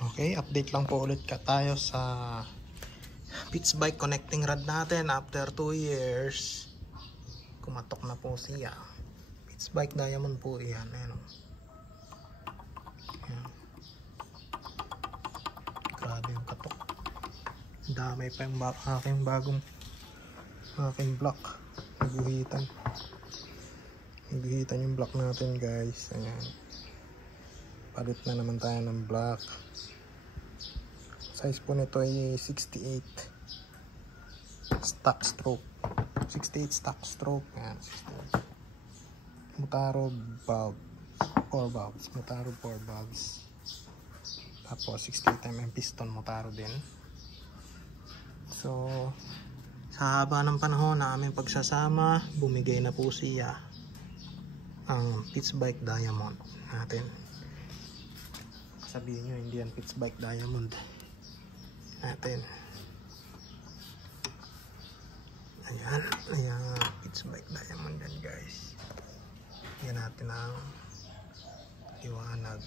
Okay, update lang po ulit tayo sa pitch bike connecting rod natin. After 2 years kumatok na po siya. Pitch bike diamond po yan. Ayan. Ayan. Grabe yung katok. Damay pa yung aking bagong block. Naguhitan yung block natin, guys. Ayan, palit na naman tayo ng block. Size po nito ay 68 stock stroke. 68 stock stroke. Ayan, 68. Motaro valve, 4 valves. Motaro 4 valves. Tapos 68 mm piston Motaro din. So sa haba ng panahon na aming pagsasama, bumigay na po siya ang pitch bike diamond natin. Sabihin nyo hindi yan pitch bike diamond natin. Ayan pitch bike diamond yan, guys. Yan natin ang liwanag.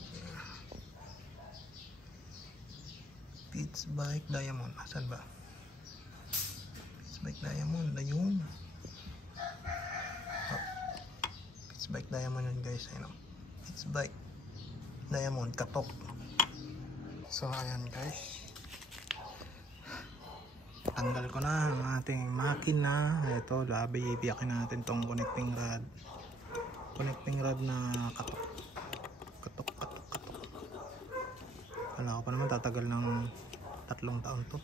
Pitch bike diamond, asan ba? Pitch bike diamond, ayun. Pitch bike diamond yan, guys. Ayun, pitch bike diamond katok. So ayan, guys, tanggal ko na ang ating makina. Ito, ibiyakin natin tong connecting rod na katok. Wala ko pa naman tatagal ng 3 taon to.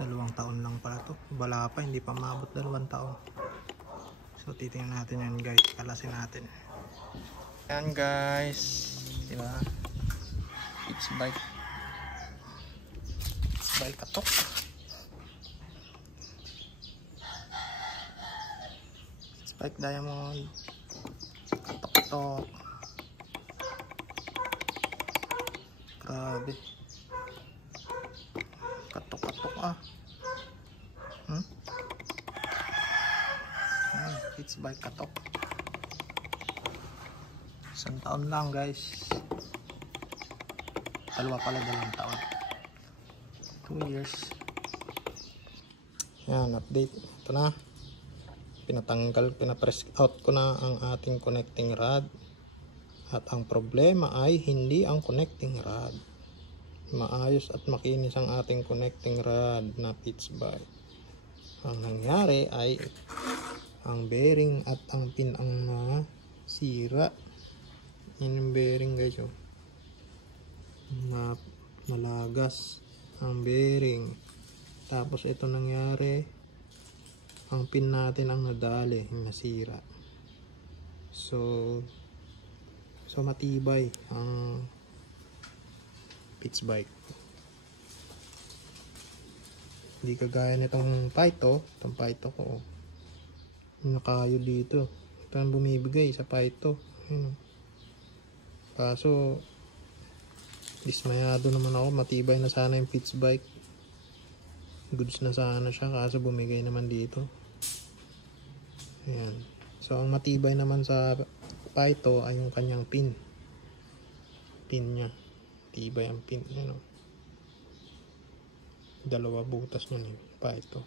2 taon lang pala to. Wala pa, hindi pa maabot 2 taon. So titingnan natin yan, guys. Kalasin natin. Ayan, guys, diba? Pitch bike katok. Pitch bike diamond katok. Grabe, katok pitch bike katok. 1 taon lang, guys. 2 taon. 2 years. Yan, update. Ito na. Pinapress out ko na ang ating connecting rod. At ang problema ay hindi ang connecting rod. Maayos at makinis ang ating connecting rod na pitch bike. Ang nangyari ay ang bearing at ang pin ang nasira. Yan yung bearing, guys. Malagas ang bearing. Tapos ito nangyari, ang pin natin ang nadali, nasira. So matibay ang pitch bike. Hindi kagaya nitong Pyto. Itong Pyto ko, nakayo dito. Ito ang bumibigay sa Pyto. Kaso dismayado naman ako. Matibay na sana yung pitch bike. Goods na sana siya. Kaso bumigay naman dito. Ayan. So ang matibay naman sa Pyto ay yung kanyang pin niya. Tibay ang pin. Ayan, 2 butas nun Pyto.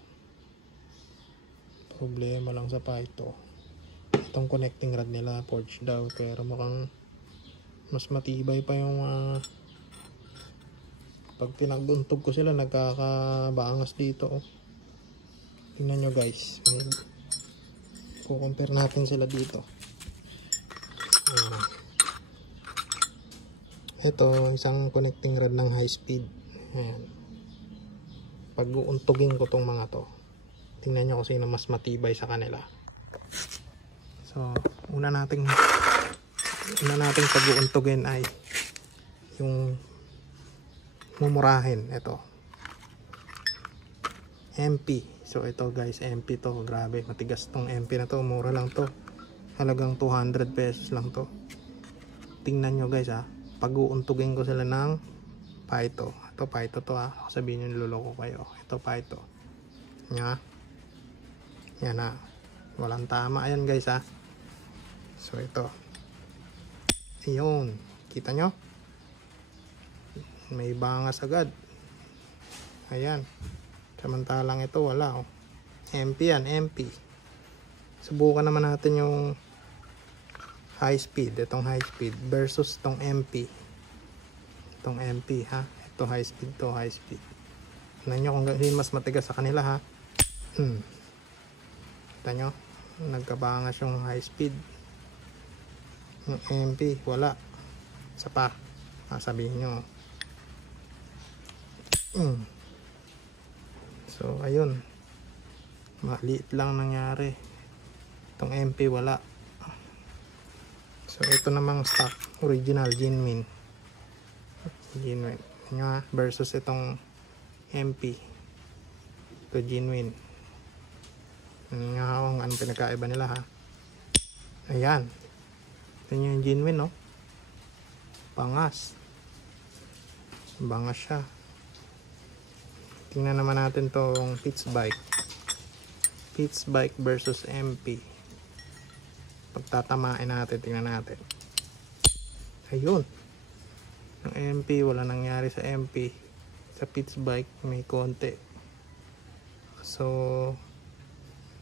Problema lang sa Pyto, itong connecting rod nila forged daw, pero mukhang mas matibay pa yung pag pinaguntog ko sila, nagkakabangas dito. Tingnan nyo, guys. Compare natin sila dito. Ito, isang connecting rod ng high speed. Ayan. Pag uuntugin ko tong mga to, tingnan nyo kung sino mas matibay sa kanila. So una nating pag-uuntugin ay yung mumurahin. Ito, MP. So ito, guys, MP to. Grabe, matigas tong MP na to. Mura lang to, halagang 200 pesos lang to. Tingnan nyo, guys, pag-uuntugin ko sila ng Pyto. Ito Pyto to, sabihin nyo niloloko kayo. Ito Pyto. Yan walang tama. Ayan, guys, so ito, ayun, kita nyo, may bangas agad. Ayan. Samantalang ito wala oh. MP yan, MP. Subukan naman natin yung high speed, itong high speed versus itong MP. Itong MP ha. Ito high speed, to high speed. Tignan nyo kung gano'n mas matigas sa kanila ha. Kita nyo, nagkabangas yung high speed. Yung MP, wala. Isa pa, sabihin nyo. So ayun, maliit lang nangyari. Itong MP wala. So ito namang stock original genuine nyo ha, versus itong MP. Ito genuine. Nga kung anong pinagkaiba nila ha. Ayan, ito yung genuine no. Bangas siya. Tingnan naman natin tong Pitts Bike versus MP. Pagtatamain natin, tingnan natin. Ayun, yung MP wala nangyari sa MP. Sa Pitts Bike may konti. So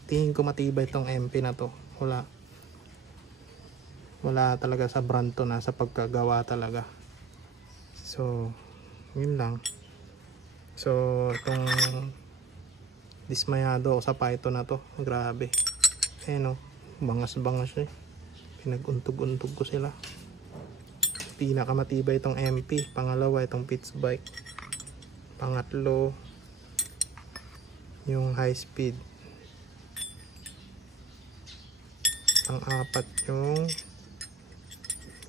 tingin ko matibay itong MP na to. Wala talaga sa brand to, nasa pagkagawa talaga. So yun lang. So itong dismayado ako sa Python na to. Grabe. No, bangas eh. Pinag-untog-untog ko sila. Pinakamatibay itong MP. Pangalawa itong Pitts Bike. Pangatlo yung high speed. Pang-apat yung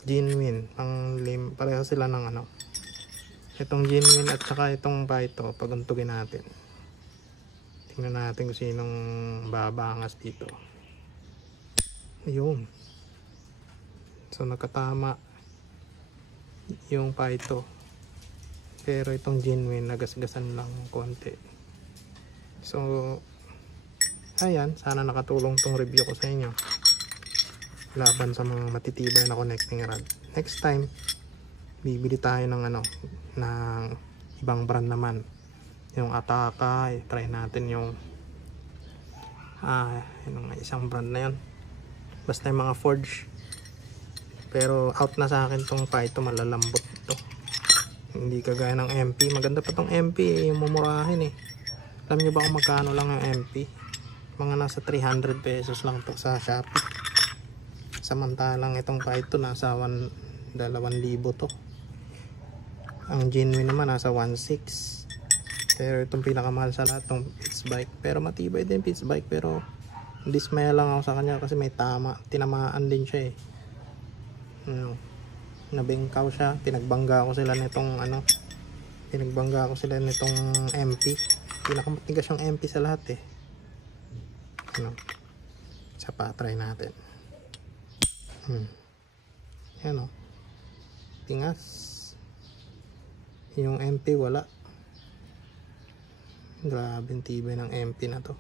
genuine. Pang-lim. Pareho sila ng ano. Itong genuine at saka itong Python, pag-untugin natin. Tingnan natin kung sinong babangas dito. Ayun. So nakatama yung Python. Pero itong genuine nagasgasan lang konti. So ayan, sana nakatulong tong review ko sa inyo laban sa mga matitibay na connecting rod. Next time bibili tayo ng ano, ng ibang brand naman, yung Ataka. Try natin yung yung isang brand na yun, basta yung mga Forge. Pero out na sa akin tong Python, malalambot to, hindi kagaya ng MP. Maganda pa tong MP, yung mumurahin eh. Alam nyo ba kung magkano lang yung MP? Mga nasa 300 pesos lang to sa Shopee. Samantalang itong Python nasa 2,000 to. Ang genuine naman nasa 1,600. Pero itong pinakamahal sa lahat tong Pitts Bike. Pero matibay din Pitts Bike, pero dismaya lang ako sa kanya kasi may tinamaan din siya eh. Nabengkaw siya. Pinagbangga ko sila nitong MP. Pinakamatigas yung MP sa lahat eh. Isa pa, try natin. Yan o, tingas. Yung MP wala. Grabe tibay ng MP na to.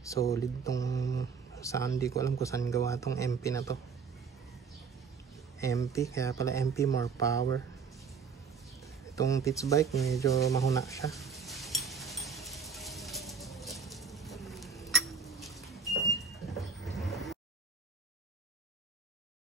Solid tong saan, di ko alam kung saan gawa tong MP na to. MP, kaya pala MP more power. Itong Pitts Bike medyo mahuna siya.